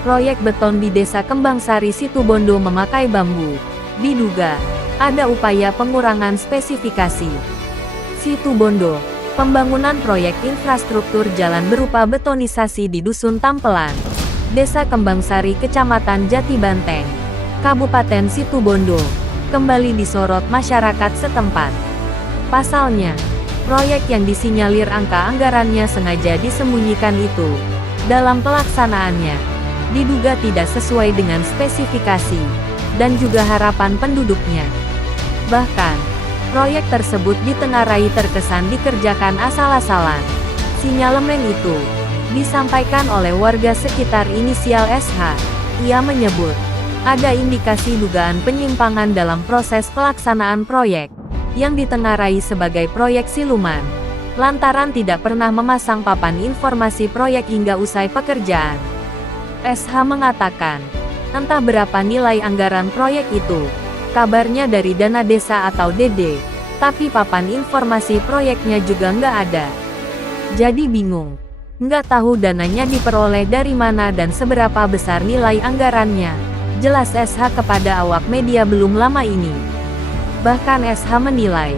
Proyek beton di Desa Kembangsari Situbondo memakai bambu. Diduga ada upaya pengurangan spesifikasi. Situbondo, pembangunan proyek infrastruktur jalan berupa betonisasi di Dusun Tampelan, Desa Kembangsari, Kecamatan Jatibanteng, Kabupaten Situbondo, kembali disorot masyarakat setempat. Pasalnya, proyek yang disinyalir angka anggarannya sengaja disembunyikan itu, dalam pelaksanaannya, diduga tidak sesuai dengan spesifikasi, dan juga harapan penduduknya. Bahkan, proyek tersebut ditengarai terkesan dikerjakan asal-asalan. Sinyalemen itu disampaikan oleh warga sekitar inisial SH. Ia menyebut, ada indikasi dugaan penyimpangan dalam proses pelaksanaan proyek, yang ditengarai sebagai proyek siluman, lantaran tidak pernah memasang papan informasi proyek hingga usai pekerjaan. SH mengatakan, entah berapa nilai anggaran proyek itu, kabarnya dari dana desa atau DD, tapi papan informasi proyeknya juga nggak ada. Jadi bingung, nggak tahu dananya diperoleh dari mana dan seberapa besar nilai anggarannya, jelas SH kepada awak media belum lama ini. Bahkan SH menilai,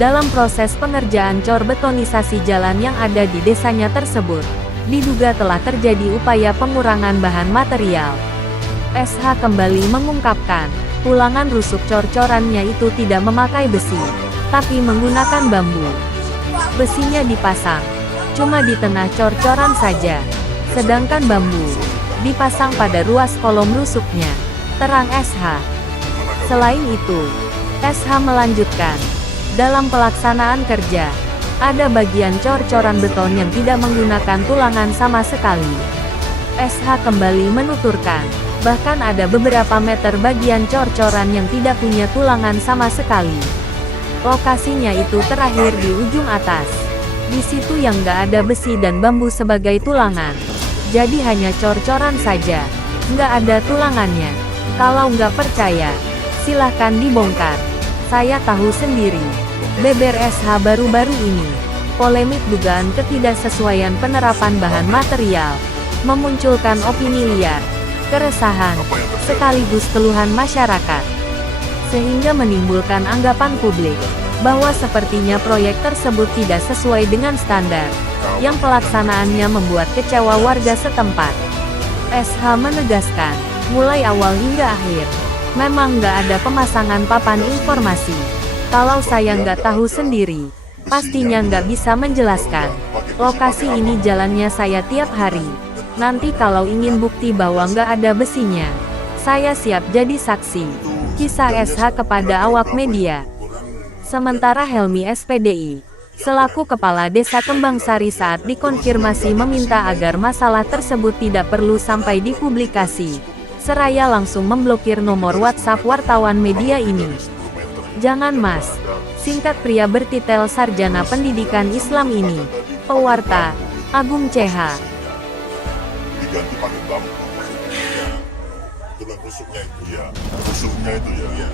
dalam proses pengerjaan cor betonisasi jalan yang ada di desanya tersebut, diduga telah terjadi upaya pengurangan bahan material. SH kembali mengungkapkan, ulangan rusuk cor-corannya itu tidak memakai besi, tapi menggunakan bambu. Besinya dipasang, cuma di tengah cor-coran saja, sedangkan bambu dipasang pada ruas kolom rusuknya, terang SH. Selain itu, SH melanjutkan, dalam pelaksanaan kerja, ada bagian cor-coran beton yang tidak menggunakan tulangan sama sekali. SH kembali menuturkan, bahkan ada beberapa meter bagian cor-coran yang tidak punya tulangan sama sekali. Lokasinya itu terakhir di ujung atas. Di situ yang nggak ada besi dan bambu sebagai tulangan. Jadi hanya cor-coran saja, nggak ada tulangannya. Kalau nggak percaya, silahkan dibongkar. Saya tahu sendiri. Beber SH baru-baru ini, polemik dugaan ketidaksesuaian penerapan bahan material, memunculkan opini liar, keresahan, sekaligus keluhan masyarakat. Sehingga menimbulkan anggapan publik, bahwa sepertinya proyek tersebut tidak sesuai dengan standar, yang pelaksanaannya membuat kecewa warga setempat. SH menegaskan, mulai awal hingga akhir, memang nggak ada pemasangan papan informasi. Kalau saya nggak tahu sendiri, pastinya nggak bisa menjelaskan. Lokasi ini jalannya saya tiap hari. Nanti kalau ingin bukti bahwa nggak ada besinya, saya siap jadi saksi. Kisah SH kepada awak media. Sementara Helmi SPDI, selaku Kepala Desa Kembangsari saat dikonfirmasi meminta agar masalah tersebut tidak perlu sampai dipublikasi, seraya langsung memblokir nomor WhatsApp wartawan media ini. Jangan mas, singkat pria bertitel sarjana pendidikan Islam ini, pewarta, Agung CH. Diganti pakai bambu. Tulang rusuknya itu ya, rusuknya itu ya.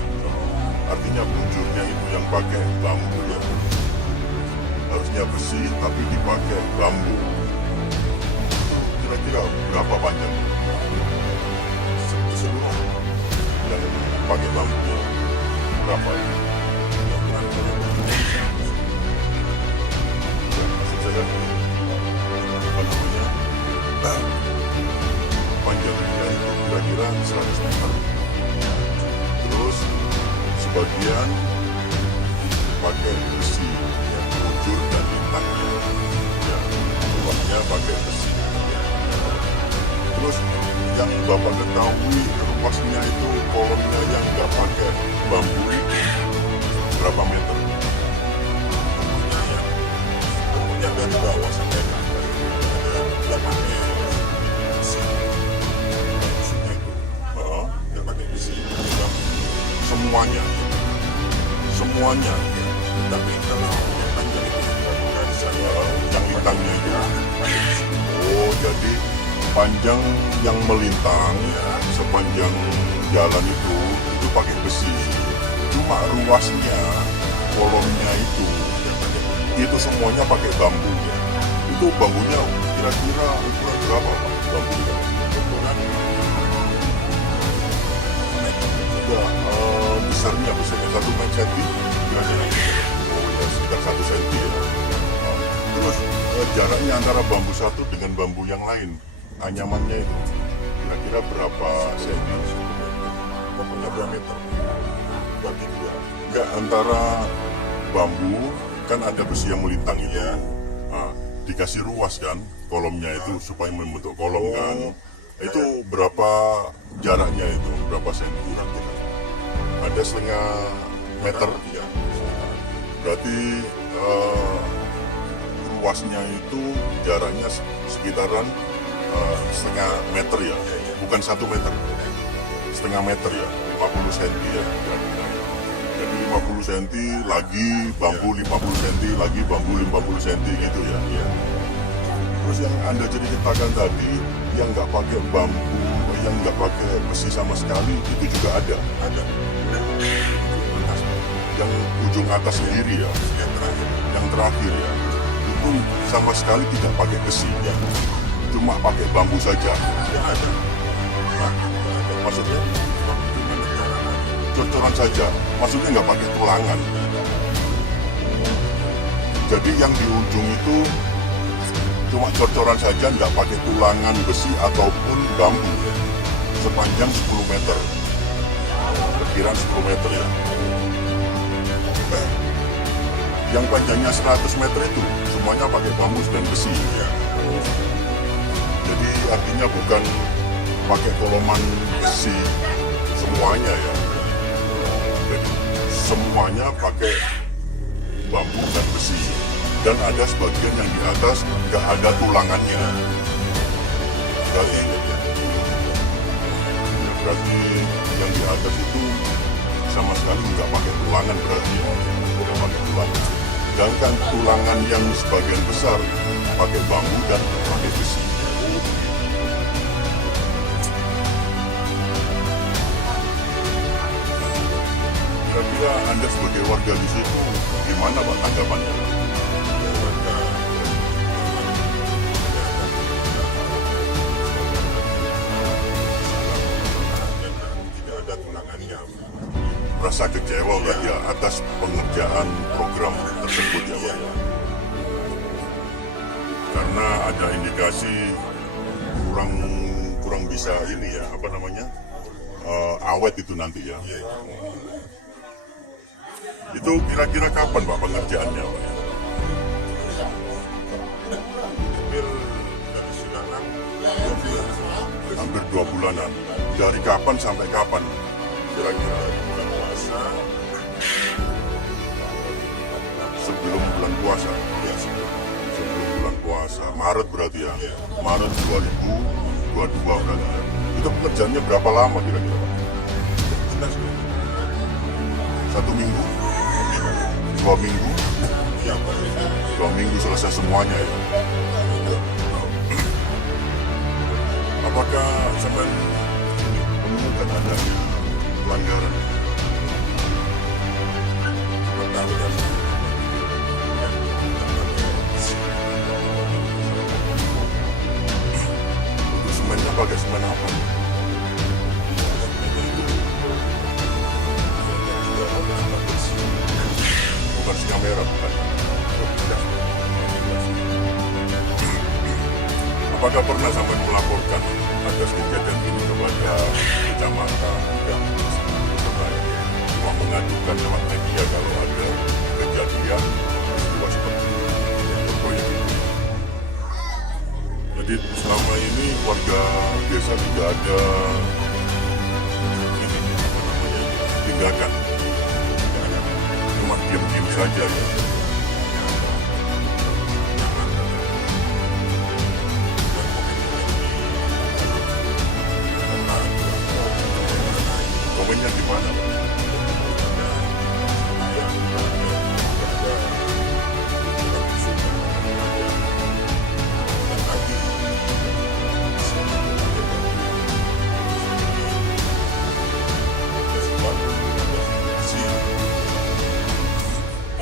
Artinya bujurnya itu yang pakai bambu ya. Harusnya besi tapi dipakai bambu. Kira-kira berapa panjang? Keseluruhan yang pakai bambu ya. Berapa? Maksud saya apa namanya? Panjangnya itu kira-kira 100 meter. Terus sebagian pakai besi ya, bujur dan lintangnya ya, luarnya pakai besi ya. Terus yang Bapak ketahui rupasnya itu kolomnya yang nggak pakai bambu berapa meter? Pokoknya dari bawah sampai ke atas nggak pakai besi. Maksudnya itu nggak pakai besi. Semuanya ya. Tapi kalau yang panjang itu bukan saya yang lintangnya itu. Oh, jadi panjang yang melintang ya, sepanjang jalan itu pakai besi. Cuma ruasnya, kolomnya itu semuanya pakai bambu ya. Itu bambunya kira-kira ukuran berapa Pak? Bambunya ukuran Enggak, besarnya 1 cm kira-kira. Oh ya, sekitar 1 cm ya. Terus jaraknya antara bambu satu dengan bambu yang lain, anyamannya itu kira-kira berapa senti? Pokoknya diameter. Bagi dua. Enggak, antara bambu kan ada besi yang melintang itu. Nah, dikasih ruas kan kolomnya itu supaya membentuk kolom kan. Itu berapa jaraknya itu? Berapa senti? Ada setengah meter. Berarti luasnya itu jaraknya sekitaran setengah meter ya, bukan 1 meter, setengah meter ya, 50 cm ya. Jadi 50 cm lagi bambu 50 cm lagi bambu 50 cm gitu ya. Terus yang Anda ceritakan tadi yang nggak pakai bambu, yang nggak pakai besi sama sekali itu juga ada. Yang ujung atas sendiri ya, yang terakhir ya, itu sama sekali tidak pakai besi ya, cuma pakai bambu saja. Nah, maksudnya cocoran saja, maksudnya nggak pakai tulangan. Jadi yang di ujung itu cuma cocoran saja, nggak pakai tulangan besi ataupun bambu, sepanjang 10 meter, perkiraan 10 meter ya. Yang panjangnya 100 meter itu semuanya pakai bambu dan besi ya. Jadi artinya bukan pakai koloman besi semuanya ya. Jadi semuanya pakai bambu dan besi. Dan ada sebagian yang di atas nggak ada tulangannya. Berarti yang di atas itu sama sekali nggak pakai tulangan berarti ya. Tidak pakai tulangan. Sedangkan tulangan yang sebagian besar pakai bambu dan pakai besi. Kira-kira Anda sebagai warga di situ gimana Pak tanggapannya? Tidak ada tulangannya. Merasa kecewa berarti ya atas pengerjaan program tersebut ya Pak. Karena ada indikasi kurang bisa ini ya, apa namanya, awet itu nanti ya. Itu kira-kira kapan Pak pengerjaannya Pak? Hampir 2 bulanan. Dari kapan sampai kapan? Kira-kira bulan puasa, sebelum bulan puasa. Sebelum bulan puasa, Maret berarti ya. Maret 2022 berarti. Itu pengerjaannya berapa lama kira-kira Pak? 1 minggu? 2 minggu? 2 minggu selesai semuanya ya. Apakah sampai menemukan adanya pelanggaran? Untuk semennya pakai semen apa? Bukan singa merah bukan? Apakah pernah sampai melaporkan atas kejadian ini kepada kecamatan yang cuma mengadukan lewat media kalau ada kejadian peristiwa seperti proyek ini? Jadi selama ini warga desa tidak ada tindakan, cuma diam-diam saja ya. Komennya gimana Pak?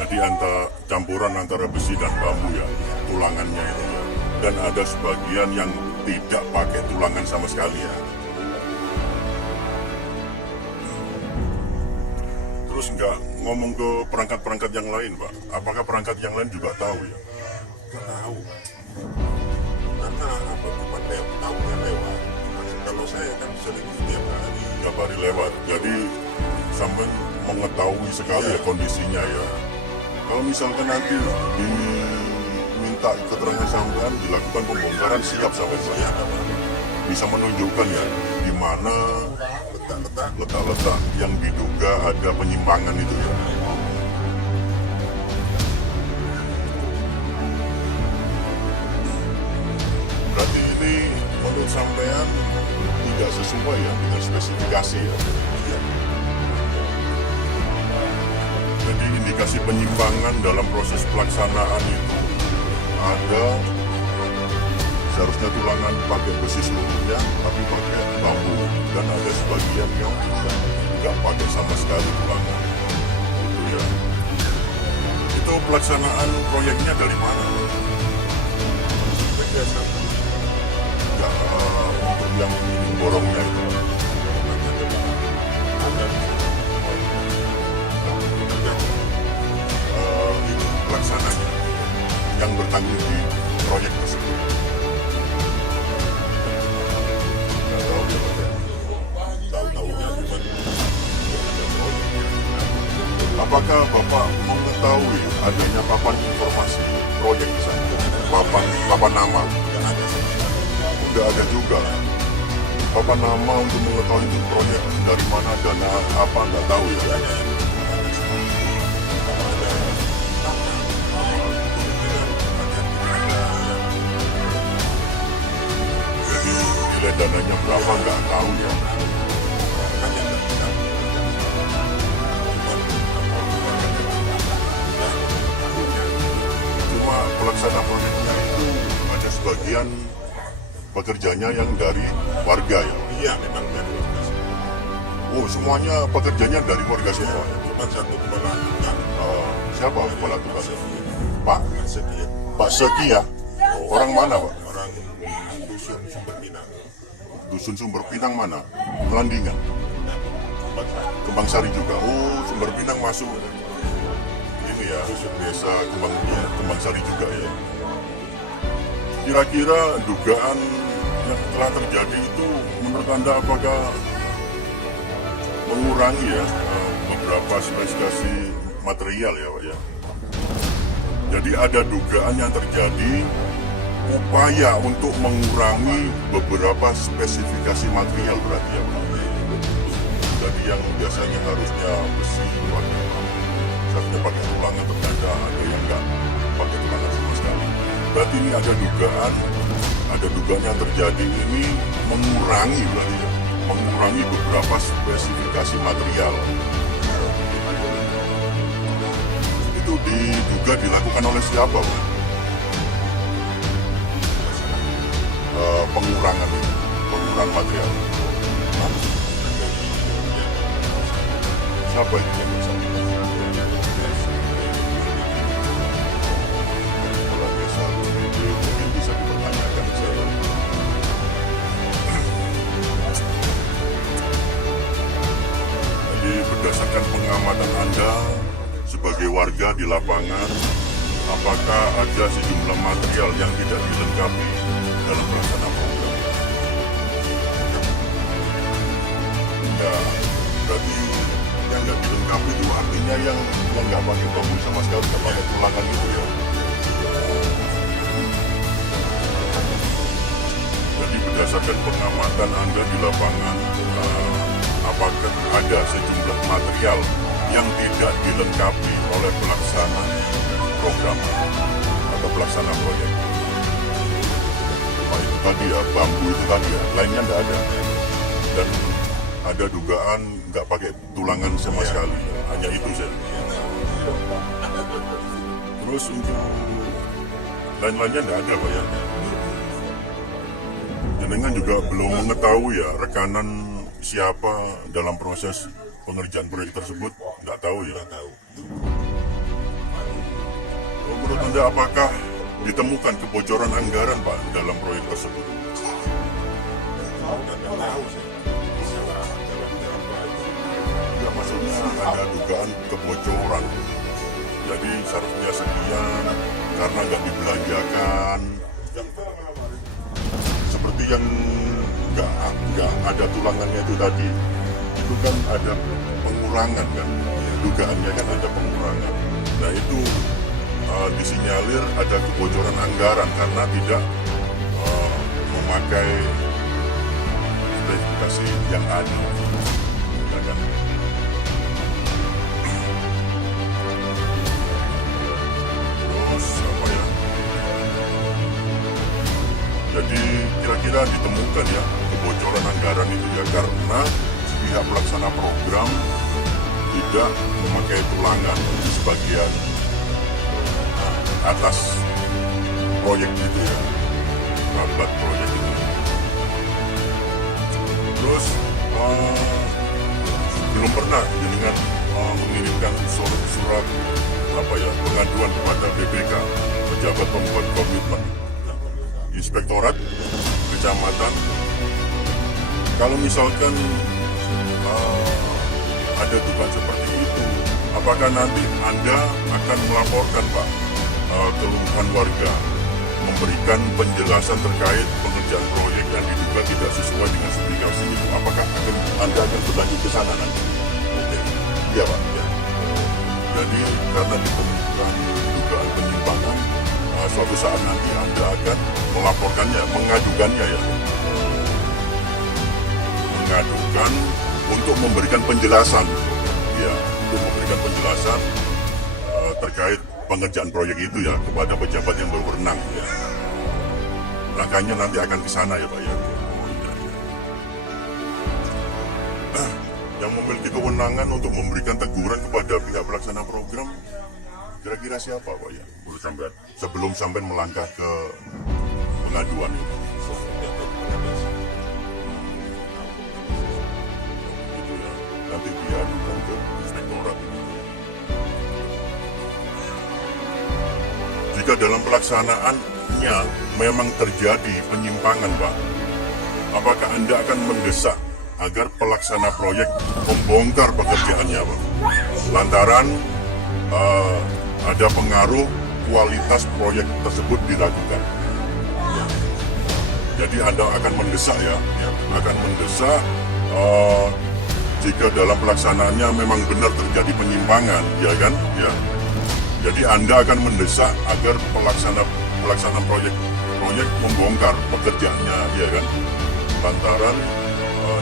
Jadi campuran antara besi dan bambu ya, tulangannya itu ya. Dan ada sebagian yang tidak pakai tulangan sama sekali ya. terus nggak ngomong ke perangkat-perangkat yang lain, Pak? Apakah perangkat yang lain juga tahu ya? Nggak tahu. Karena apa? Cuma tahunya lewat. Kalau saya kan sering tiap hari. Tiap hari lewat. Jadi sampai mengetahui sekali ya kondisinya ya. Kalau misalkan nanti diminta keterangan sampean, dilakukan pembongkaran, siap sampai saya. Bisa menunjukkan ya di mana letak-letak yang diduga ada penyimpangan itu ya. Berarti ini menurut sampean tidak sesuai ya dengan spesifikasi ya. Jadi indikasi penyimpangan dalam proses pelaksanaan itu ada, seharusnya tulangan pakai besi seluruhnya tapi pakai bambu, dan ada sebagian yang nggak pakai sama sekali tulangan. Itu ya. Itu pelaksanaan proyeknya dari mana? Kerjasama. Nggak, untuk yang borongnya itu. Ada. Itu pelaksananya yang bertanggung di proyek tersebut. Nggak tahu ya, Pak. Tahu-tahunya cuma Apakah Bapak mengetahui adanya papan informasi proyek di sana? Papan nama? Tidak ada juga. Papan nama untuk mengetahui itu proyek dari mana, dana apa, nggak tahu ya. Jadi nilai dananya berapa nggak tahu ya. Cuma pelaksana proyeknya itu ada sebagian pekerjanya yang dari warga ya. iya memang dari warga. Oh, semuanya pekerjanya dari warga semua. Cuma satu kepala tukang. Siapa kepala tukang? Pak? Sekian Pak Seki ya? Orang mana, Pak? orang dusun Sumber Minang. Dusun Sumber Pinang mana? Melandingan? Kembang Sari juga. Oh, Sumber Pinang masuk. Ini ya, desa Kembang Sari juga ya. Kira-kira dugaan yang telah terjadi itu menurut Anda apakah mengurangi ya beberapa spesifikasi material ya, Pak ya? Jadi ada dugaan yang terjadi upaya untuk mengurangi beberapa spesifikasi material berarti ya, Pak. Jadi yang biasanya harusnya besi, seharusnya pakai tulangan, ternyata ada yang enggak pakai tulangan sama sekali. Berarti ini ada dugaan yang terjadi ini mengurangi berarti ya, mengurangi beberapa spesifikasi material. Itu diduga dilakukan oleh siapa, Pak? Pengurangan material. Siapa itu yang bisa? Kepala desa itu mungkin bisa dipertanyakan saya. Jadi berdasarkan pengamatan Anda sebagai warga di lapangan, apakah ada sejumlah material yang tidak dilengkapi dalam pelaksanaan program? Ya, berarti yang nggak dilengkapi itu artinya yang nggak pakai bambu sama sekali, nggak pakai tulangan itu ya. Jadi berdasarkan pengamatan Anda di lapangan, apakah ada sejumlah material yang tidak dilengkapi oleh pelaksana program atau pelaksana proyek? Nah, itu tadi ya, bambu itu tadi ya, lainnya nggak ada. Dan ada dugaan nggak pakai tulangan sama sekali, hanya itu saja. Terus untuk lain-lainnya nggak ada, Pak ya. Jenengan juga belum mengetahui ya rekanan siapa dalam proses pengerjaan proyek tersebut, nggak tahu ya. Menurut Anda apakah ditemukan kebocoran anggaran, Pak, dalam proyek tersebut? Nggak tahu sih. Ya, maksudnya ada dugaan kebocoran. Jadi seharusnya sekian karena nggak dibelanjakan. Seperti yang nggak ada tulangannya itu tadi, itu kan ada pengurangan kan, dugaannya kan ada pengurangan. Nah itu disinyalir ada kebocoran anggaran karena tidak memakai spesifikasi yang ada, ya kan? Terus apa ya? Jadi kira-kira ditemukan ya kebocoran anggaran itu ya karena pihak pelaksana program tidak memakai tulangan di sebagian atas proyek itu ya, rabat proyek itu. Terus belum pernah dengan mengirimkan surat apa ya pengaduan kepada BPK, pejabat pembuat komitmen, inspektorat kecamatan. Kalau misalkan ada dugaan seperti itu, apakah nanti Anda akan melaporkan Pak keluhan warga, memberikan penjelasan terkait pengerjaan proyek yang diduga tidak sesuai dengan spesifikasi itu? Apakah Anda akan berlanjut ke sana nanti? Oke. Iya Pak. Ya. Jadi karena ditemukan dugaan penyimpangan, suatu saat nanti Anda akan melaporkannya, mengadukannya ya. Mengadukan untuk memberikan penjelasan, ya, untuk memberikan penjelasan terkait pengerjaan proyek itu ya kepada pejabat yang berwenang. Ya. Langkahnya nanti akan ke sana ya Pak ya. Yang memiliki kewenangan untuk memberikan teguran kepada pihak pelaksana program, kira-kira siapa Pak ya? Sebelum sampai melangkah ke pengaduan itu. Nanti diadukan ke inspektorat. Jika dalam pelaksanaannya memang terjadi penyimpangan Pak, apakah Anda akan mendesak agar pelaksana proyek membongkar pekerjaannya Pak? Lantaran ada pengaruh kualitas proyek tersebut diragukan. Jadi Anda akan mendesak ya, akan mendesak jika dalam pelaksanaannya memang benar terjadi penyimpangan, ya kan? Ya. Jadi Anda akan mendesak agar pelaksanaan proyek membongkar pekerjaannya, ya kan? Lantaran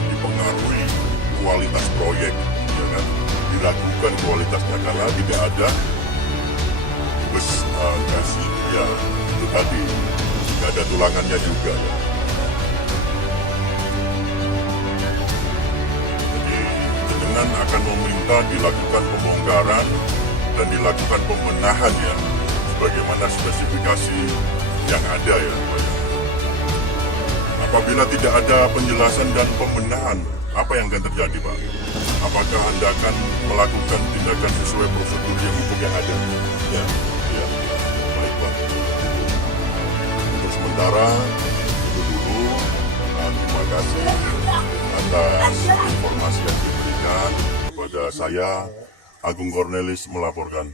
dipengaruhi kualitas proyek, ya kan? Diragukan kualitasnya karena tidak ada bus kasih, ya itu tadi, tidak ada tulangannya juga, ya. Akan meminta dilakukan pembongkaran dan dilakukan pembenahan ya sebagaimana spesifikasi yang ada ya Pak ya. Apabila tidak ada penjelasan dan pembenahan, apa yang akan terjadi Pak? Apakah Anda akan melakukan tindakan sesuai prosedur yang hukum yang ada? Ya, ya, baik Pak. Untuk sementara itu dulu. Terima kasih atas informasi yang diberikan kepada saya, Agung Cornelis melaporkan.